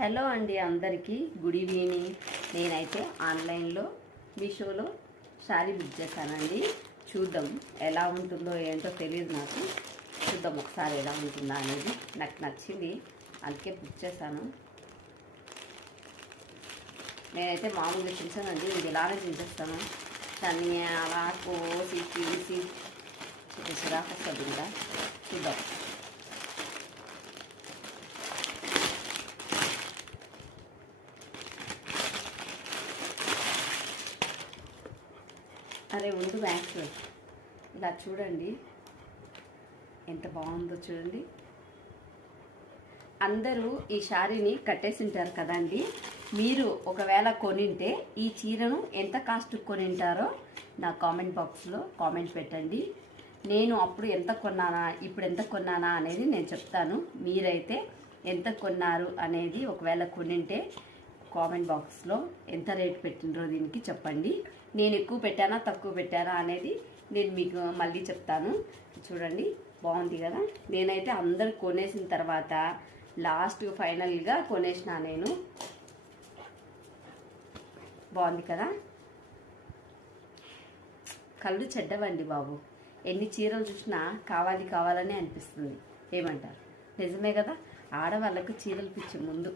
Hello అండి, అందరికీ good evening. నేనైతే ఆన్లైన్లో మీషోలో శారీ బుక్ చేశానండి. చూద్దాం ఎలా ఉంటుందో ఏంటో తెలియదు నాకు. చూద్దాం ఒకసారి ఎలా ఉంటుందా అనేది. నాకు నచ్చింది, అందుకే బుక్ చేశాను. నేనైతే మామూలుగా చించానండి, ఇది ఇలానే చించేస్తాను. దాన్ని అలా కోసి తీసి చిరాకు వస్తుంది ఇంకా. చూద్దాం. అరే ఉండు బ్యాగ్స్ ఇలా చూడండి, ఎంత బాగుందో చూడండి. అందరూ ఈ శారీని కట్టేసి ఉంటారు కదండి. మీరు ఒకవేళ కొనింటే ఈ చీరను ఎంత కాస్ట్ కొనింటారో నా కామెంట్ బాక్స్లో కామెంట్ పెట్టండి. నేను అప్పుడు ఎంత కొన్నానా, ఇప్పుడు ఎంత కొన్నానా అనేది నేను చెప్తాను. మీరైతే ఎంత కొన్నారు అనేది ఒకవేళ కొనింటే కామెంట్ బాక్స్లో ఎంత రేట్ పెట్టినరో దీనికి చెప్పండి. నేను ఎక్కువ పెట్టానా తక్కువ పెట్టానా అనేది నేను మీకు మళ్ళీ చెప్తాను. చూడండి, బాగుంది కదా. నేనైతే అందరు కొనేసిన తర్వాత లాస్ట్ ఫైనల్గా కొనేసిన నేను. బాగుంది కదా. కళ్ళు చెడ్డవండి బాబు, ఎన్ని చీరలు చూసినా కావాలని అనిపిస్తుంది. ఏమంటారు? నిజమే కదా. ఆడవాళ్ళకు చీరలు పిచ్చి ముందు.